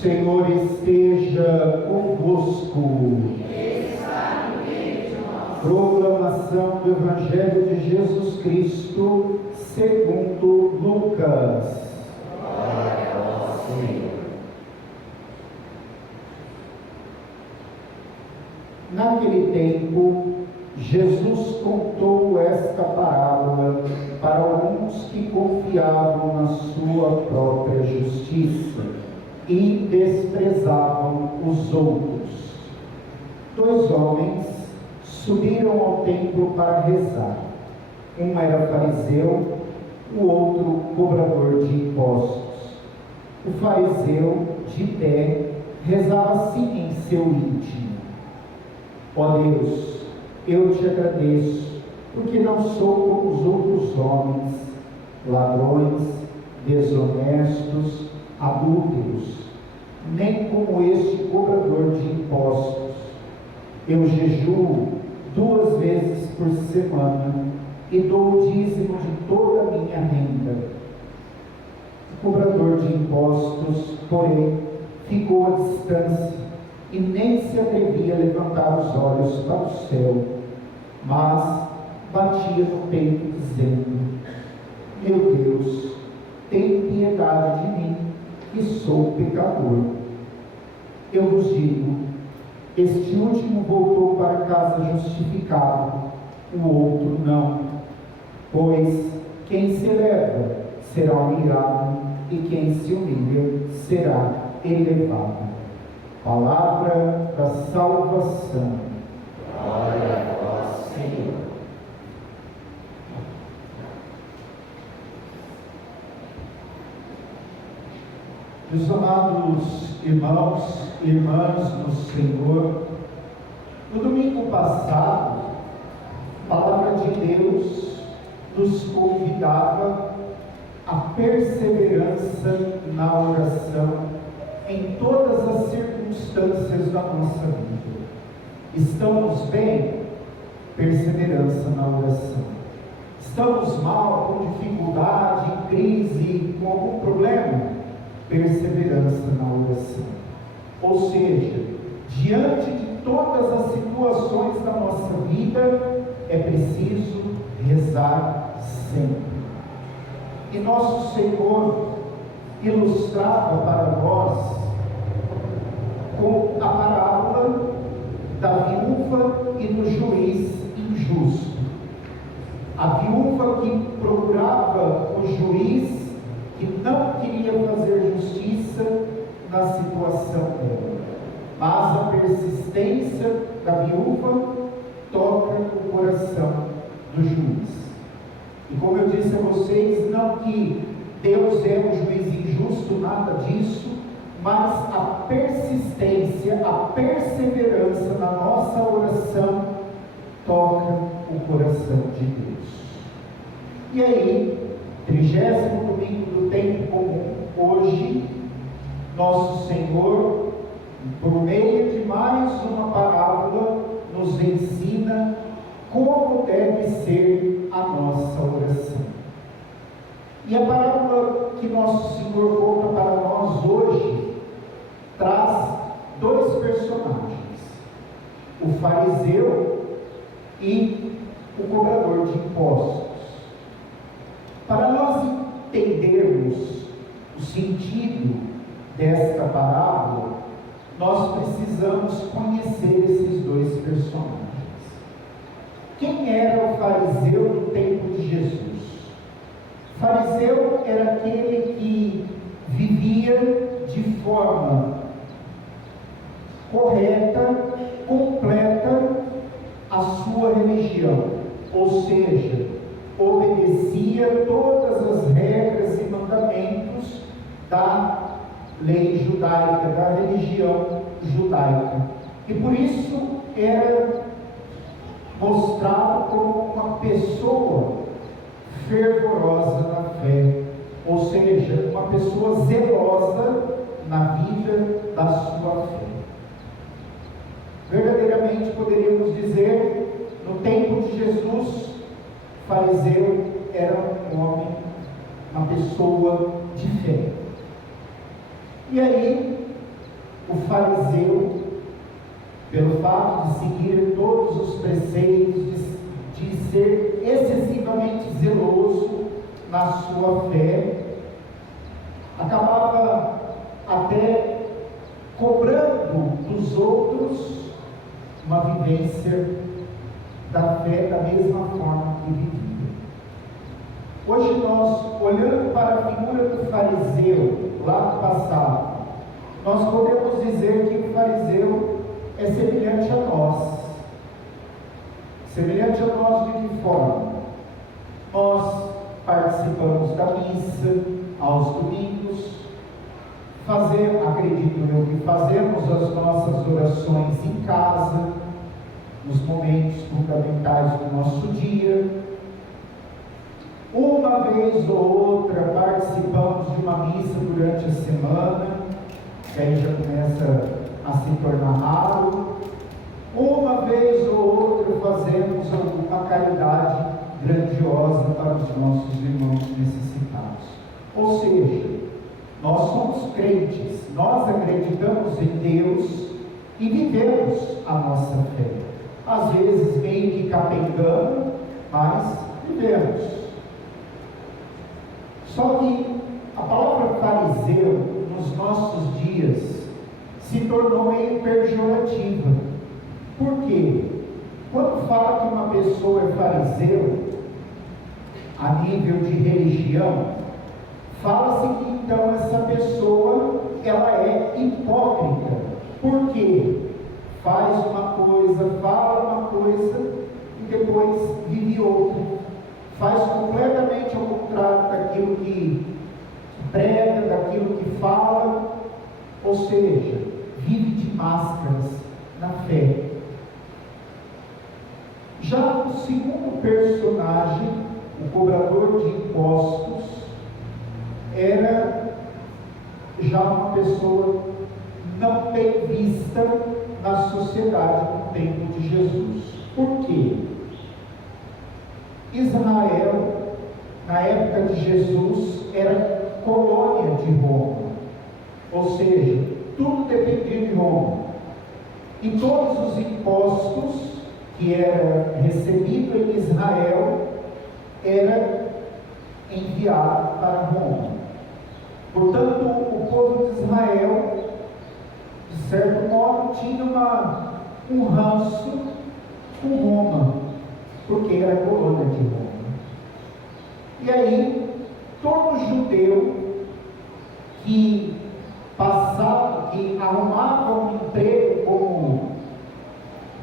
Senhor esteja convosco. Está no meio de nós. Proclamação do Evangelho de Jesus Cristo segundo Lucas. Glória ao Senhor. Naquele tempo, Jesus contou esta parábola para alguns que confiavam na sua própria justiça e desprezavam os outros. 2 homens subiram ao templo para rezar. Um era fariseu, o outro cobrador de impostos. O fariseu, de pé, rezava assim em seu íntimo: ó Deus, eu te agradeço, porque não sou como os outros homens, ladrões, desonestos, adúlteros, nem como este cobrador de impostos. Eu jejuo 2 vezes por semana e dou o dízimo de toda a minha renda. O cobrador de impostos, porém, ficou à distância e nem se atrevia a levantar os olhos para o céu, mas batia no peito, dizendo: meu Deus, tem piedade de mim, que sou pecador. Eu vos digo, este último voltou para casa justificado, o outro não. Pois quem se eleva será humilhado, e quem se humilha será elevado. Palavra da salvação. Glória a vós, Senhor. Meus amados irmãos e irmãs no Senhor, no domingo passado, a palavra de Deus nos convidava à perseverança na oração em todas as circunstâncias da nossa vida. Estamos bem? Perseverança na oração. Estamos mal, com dificuldade, em crise, com algum problema? Perseverança na oração. Ou seja, diante de todas as situações da nossa vida, é preciso rezar sempre. E nosso Senhor ilustrava para nós com a parábola da viúva e do juiz injusto. A viúva que procurava o juiz que não queria fazer justiça na situação dela, mas a persistência da viúva toca o coração do juiz. E como eu disse a vocês, não que Deus é um juiz injusto, nada disso, mas a persistência, a perseverança na nossa oração toca o coração de Deus. E aí, 30º domingo do tempo comum, hoje, nosso Senhor, por meio de mais uma parábola, nos ensina como deve ser a nossa oração. E a parábola que nosso Senhor conta para nós hoje traz 2 personagens: o fariseu e o cobrador de impostos. Para nós entendermos o sentido desta parábola, nós precisamos conhecer esses 2 personagens. Quem era o fariseu no tempo de Jesus? O fariseu era aquele que vivia de forma correta, completa a sua religião, ou seja, obedecia todas as regras e mandamentos da lei judaica, da religião judaica, e por isso era mostrado como uma pessoa fervorosa na fé, ou seja, uma pessoa zelosa na vida da sua fé. Verdadeiramente poderíamos dizer, no tempo de Jesus, fariseu era um homem, uma pessoa de fé. E aí, o fariseu, pelo fato de seguir todos os preceitos, de ser excessivamente zeloso na sua fé, acabava até cobrando dos outros uma vivência da fé da mesma forma que vivia. Hoje nós, olhando para a figura do fariseu lá no passado, nós podemos dizer que o fariseu é semelhante a nós. Semelhante a nós de que forma? Nós participamos da missa aos domingos, acredito eu que fazemos as nossas orações em casa, nos momentos fundamentais do nosso dia. Uma vez ou outra participamos de uma missa durante a semana, que aí já começa a se tornar raro. Uma vez ou outra fazemos alguma caridade grandiosa para os nossos irmãos necessitados. Ou seja, nós somos crentes, nós acreditamos em Deus e vivemos a nossa fé. Às vezes meio que capengando, mas vivemos. Só que a palavra fariseu, nos nossos dias, se tornou meio pejorativa. Por quê? Quando fala que uma pessoa é fariseu, a nível de religião, fala-se que então essa pessoa, ela é hipócrita. Por quê? Faz uma coisa, fala uma coisa e depois vive outra. Faz completamente ao contrário daquilo que prega, daquilo que fala, ou seja, vive de máscaras na fé. Já o segundo personagem, o cobrador de impostos, era já uma pessoa não bem vista na sociedade no tempo de Jesus. Por quê? Israel, na época de Jesus, era colônia de Roma, ou seja, tudo dependia de Roma, e todos os impostos que era recebido em Israel era enviado para Roma. Portanto, o povo de Israel, de certo modo, tinha um ranço com Roma, porque era colônia de Roma. E aí, todo judeu que passava, que arrumava um emprego como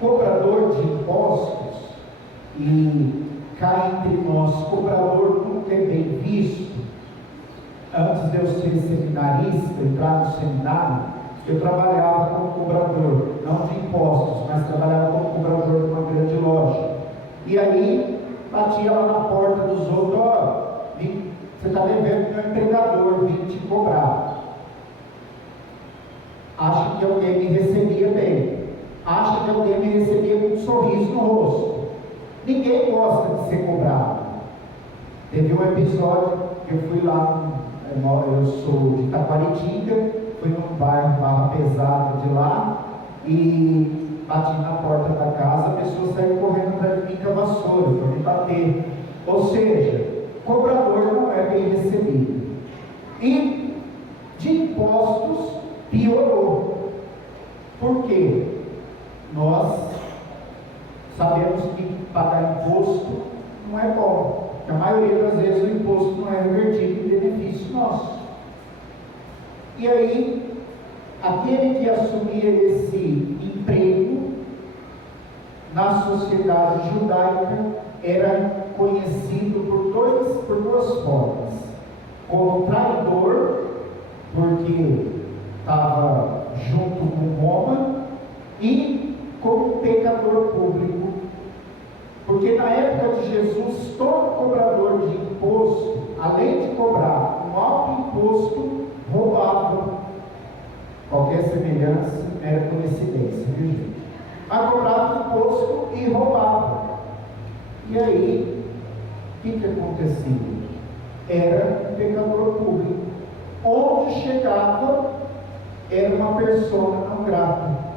cobrador de impostos, e cá entre nós, cobrador nunca é bem visto. Antes de eu ser seminarista, entrar no seminário, eu trabalhava como cobrador, não de impostos, mas trabalhava como cobrador de uma grande loja. E aí, batia lá na porta dos outros: ó, você está devendo meu empregador, vim te cobrar. Acha que alguém me recebia bem, acha que alguém me recebia com um sorriso no rosto. Ninguém gosta de ser cobrado. Teve um episódio que eu fui lá, eu sou de Taquaritinga, fui num bairro Barra Pesada de lá, e bati na porta da casa, a pessoa saiu correndo atrás de mim com a vassoura para me bater. Ou seja, cobrador não é bem recebido. E de impostos piorou. Por quê? Nós sabemos que pagar imposto não é bom, porque a maioria das vezes o imposto não é revertido em benefício nosso. E aí, aquele que assumia esse emprego na sociedade judaica era conhecido por duas formas: como traidor, porque estava junto com Roma, e como pecador público, porque na época de Jesus, todo cobrador de imposto, além de cobrar um alto imposto, roubava. Qualquer semelhança era coincidência, viu gente? Mas cobrava imposto e roubava. E aí, o que acontecia? Era um pecador público. Onde chegava, era uma pessoa não grata.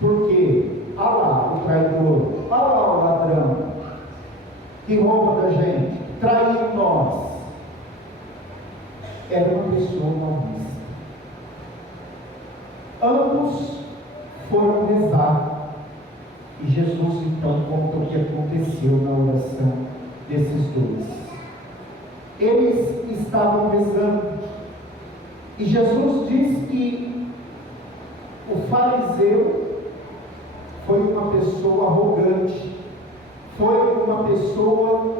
Porque, olha lá o traidor, olha lá o ladrão, que rouba da gente, que traiu nós. Era uma pessoa mal vista. Ambos foram rezar. E Jesus então conta o que aconteceu na oração desses dois. Eles estavam rezando. E Jesus diz que o fariseu foi uma pessoa arrogante, foi uma pessoa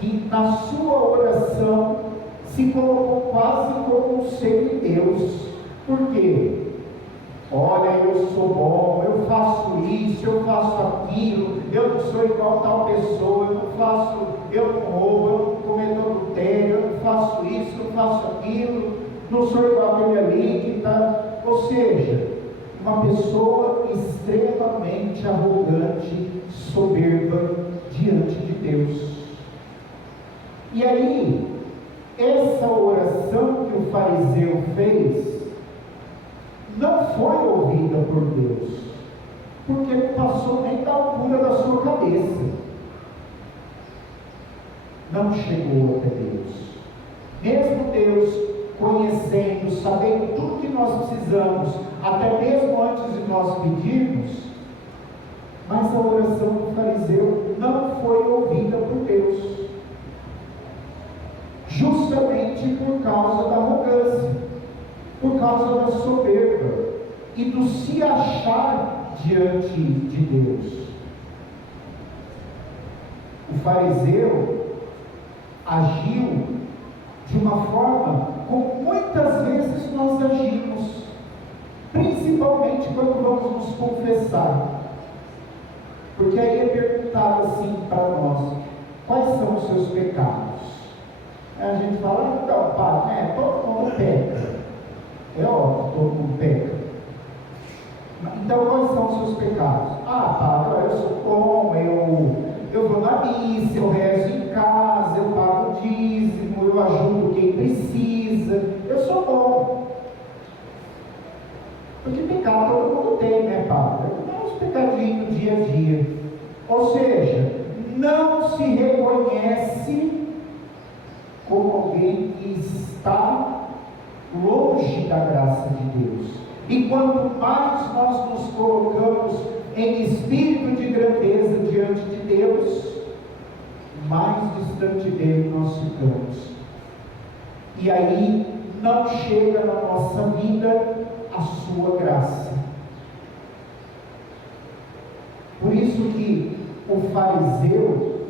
que na sua oração se colocou quase como um ser de Deus. Por quê? Olha, eu sou bom, eu faço isso, eu faço aquilo, eu não sou igual a tal pessoa, eu não roubo, eu não cometo adultério, eu não faço isso, eu faço aquilo, não sou igual aquele ali que está. Ou seja, uma pessoa extremamente arrogante, soberba diante de Deus. E aí, essa oração que o fariseu fez não foi ouvida por Deus, porque não passou nem da altura da sua cabeça, não chegou até Deus. Mesmo Deus conhecendo, sabendo tudo que nós precisamos, até mesmo antes de nós pedirmos, mas a oração do fariseu não foi ouvida por Deus, justamente por causa da arrogância, por causa da soberba e do se achar diante de Deus. O fariseu agiu de uma forma como muitas vezes nós agimos, principalmente quando vamos nos confessar, porque aí é perguntado assim para nós: quais são os seus pecados? A gente fala: então, pai, todo mundo peca. É óbvio, todo mundo peca. Então, quais são os seus pecados? Padre, eu sou bom, eu vou na missa, eu rezo em casa, eu pago o dízimo, eu ajudo quem precisa, eu sou bom. Porque pecado todo mundo tem, né, Padre? É uns pecadinhos do dia a dia. Ou seja, não se reconhece como alguém que está longe da graça de Deus. E quanto mais nós nos colocamos em espírito de grandeza diante de Deus, mais distante dele nós ficamos. E aí não chega na nossa vida a sua graça. Por isso que o fariseu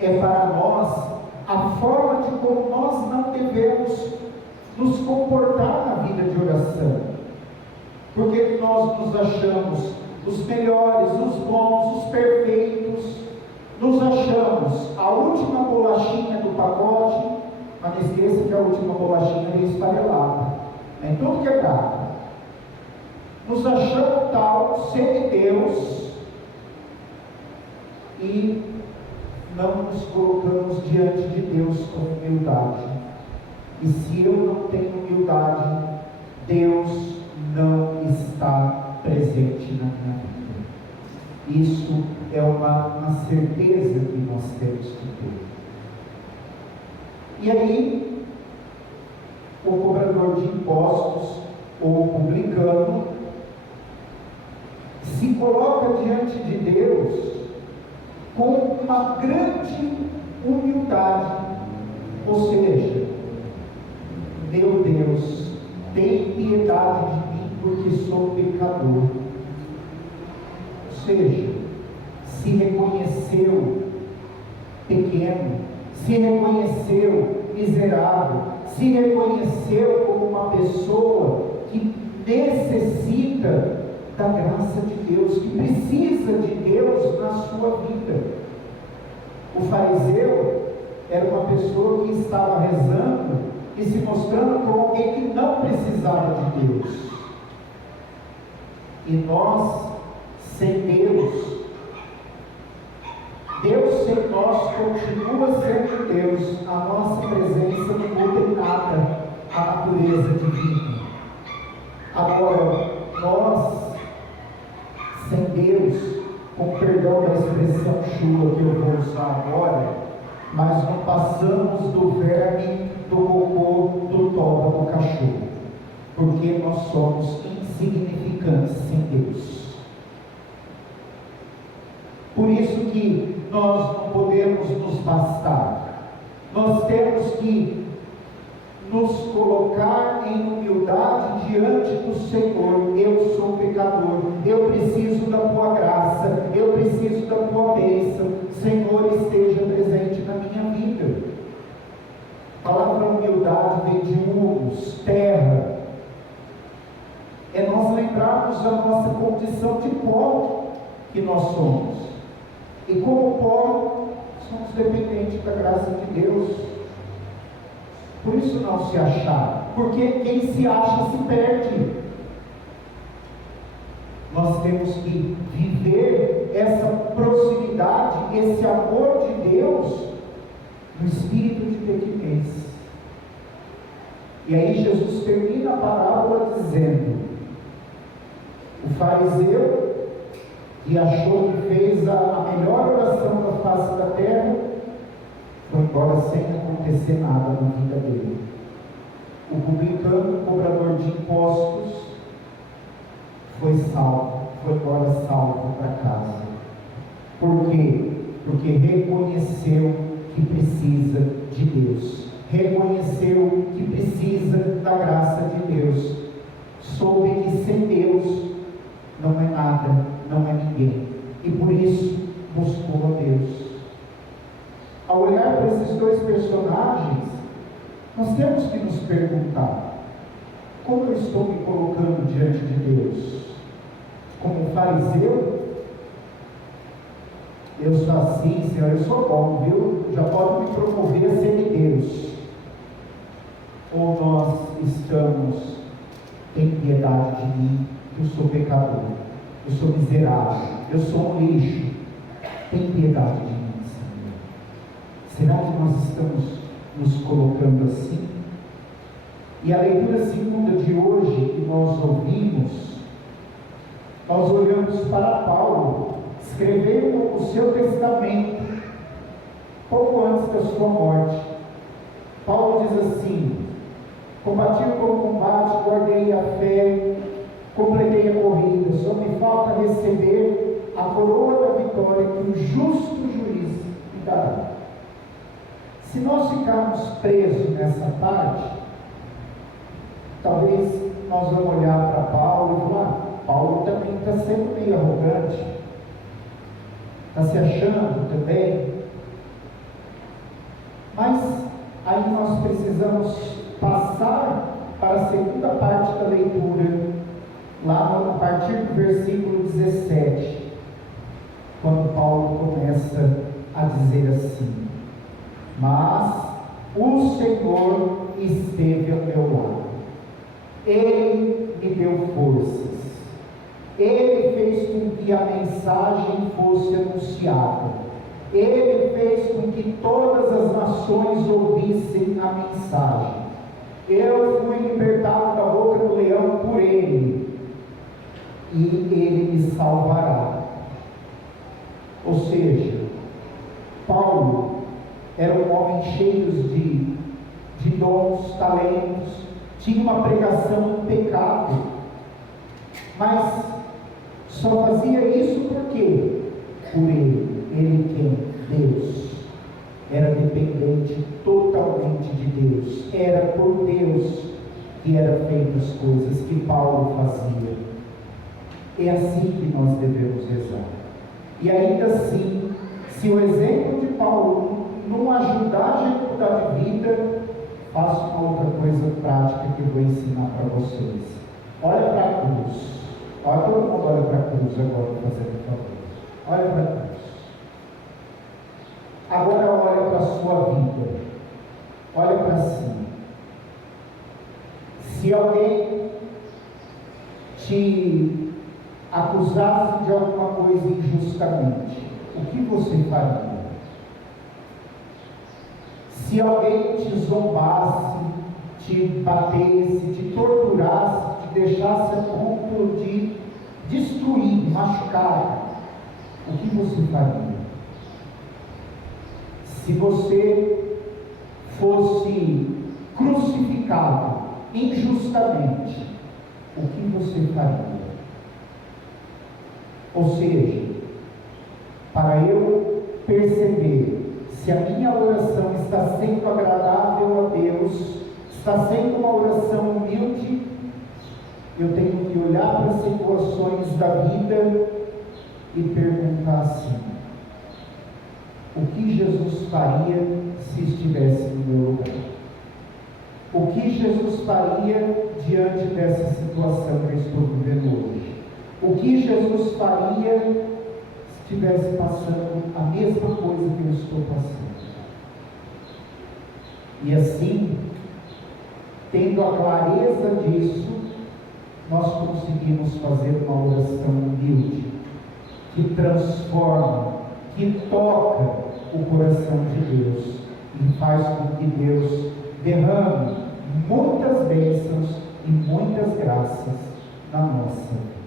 é para nós a forma de como nós não devemos nos comportar na vida de oração, porque nós nos achamos os melhores, os bons, os perfeitos, nos achamos a última bolachinha do pacote, mas não esqueça que a última bolachinha é esfarelada, é tudo quebrado. Nos achamos tal semideus e não nos colocamos diante de Deus com humildade. E se eu não tenho humildade, Deus não está presente na minha vida. Isso é uma certeza que nós temos que ter. E aí, o cobrador de impostos, ou o publicano, se coloca diante de Deus com uma grande humildade, ou seja, meu Deus, tem piedade de mim, porque sou pecador. Ou seja, se reconheceu pequeno, se reconheceu miserável, se reconheceu como uma pessoa que necessita da graça de Deus, que precisa de Deus na sua vida. O fariseu era uma pessoa que estava rezando e se mostrando como alguém que não precisava de Deus. E nós, sem Deus, Deus sem nós continua sendo Deus. A nossa presença não muda em nada a natureza divina. A com perdão da expressão chula que eu vou usar agora, mas não passamos do verme, do cocô, do toba do cachorro, porque nós somos insignificantes sem Deus. Por isso que nós não podemos nos bastar, nós temos que nos colocar em humildade diante do Senhor. Eu sou pecador, eu preciso da tua graça, eu preciso da tua bênção. Senhor, esteja presente na minha vida. A palavra humildade vem de humus, terra. É nós lembrarmos da nossa condição de pó que nós somos, e como pó somos dependentes da graça de Deus. Por isso não se achar, porque quem se acha se perde. Nós temos que viver essa proximidade, esse amor de Deus no espírito de pequenez. E aí Jesus termina a parábola dizendo: o fariseu, que achou que fez a melhor oração da face da terra, foi embora sem acontecer nada na vida dele. O publicano, cobrador de impostos, foi salvo, foi embora salvo para casa. Por quê? Porque reconheceu que precisa de Deus, reconheceu que precisa da graça de Deus, soube que sem Deus não é nada, não é ninguém, e por isso buscou a Deus. Ao olhar para esses dois personagens, nós temos que nos perguntar: como eu estou me colocando diante de Deus? Como um fariseu? Eu sou assim, Senhor, eu sou bom, viu? Já pode me promover a semideus. Ou nós estamos, tem piedade de mim, eu sou pecador, eu sou miserável, eu sou um lixo, tem piedade de mim. Será que nós estamos nos colocando assim? E a leitura segunda de hoje que nós ouvimos, nós olhamos para Paulo, escreveu o seu testamento, pouco antes da sua morte. Paulo diz assim: combati o bom combate, guardei a fé, completei a corrida, só me falta receber a coroa da vitória que o justo juiz me dará. Se nós ficarmos presos nessa parte, talvez nós vamos olhar para Paulo e falar: Paulo também está sendo meio arrogante, está se achando também. Mas aí nós precisamos passar para a segunda parte da leitura, lá a partir do versículo 17, quando Paulo começa a dizer assim: mas o Senhor esteve ao meu lado, Ele me deu forças, Ele fez com que a mensagem fosse anunciada, Ele fez com que todas as nações ouvissem a mensagem. Eu fui libertado da boca do leão por Ele, e Ele me salvará. Ou seja, Paulo era um homem cheio de dons, talentos, tinha uma pregação impecável, mas só fazia isso por quê? Por ele quem? Deus. Era dependente totalmente de Deus, era por Deus que eram feitas as coisas que Paulo fazia. É assim que nós devemos rezar. E ainda assim, se o exemplo de Paulo não ajudar a gente a mudar de vida, faço uma outra coisa prática que eu vou ensinar para vocês. Olha para a cruz. Olha, todo mundo olha para a cruz agora, fazendo favor. Olha para a cruz. Agora olha para a sua vida. Olha para si. Se alguém te acusasse de alguma coisa injustamente, o que você faria? Se alguém te zombasse, te batesse, te torturasse, te deixasse a ponto de destruir, machucar, o que você faria? Se você fosse crucificado injustamente, o que você faria? Ou seja, para eu perceber se a minha oração está sendo agradável a Deus, está sendo uma oração humilde, eu tenho que olhar para as situações da vida e perguntar assim: o que Jesus faria se estivesse no meu lugar? O que Jesus faria diante dessa situação que eu estou vivendo hoje? O que Jesus faria se estivesse passando a mesma coisa que eu estou passando? E assim, tendo a clareza disso, nós conseguimos fazer uma oração humilde, que transforma, que toca o coração de Deus e faz com que Deus derrame muitas bênçãos e muitas graças na nossa vida.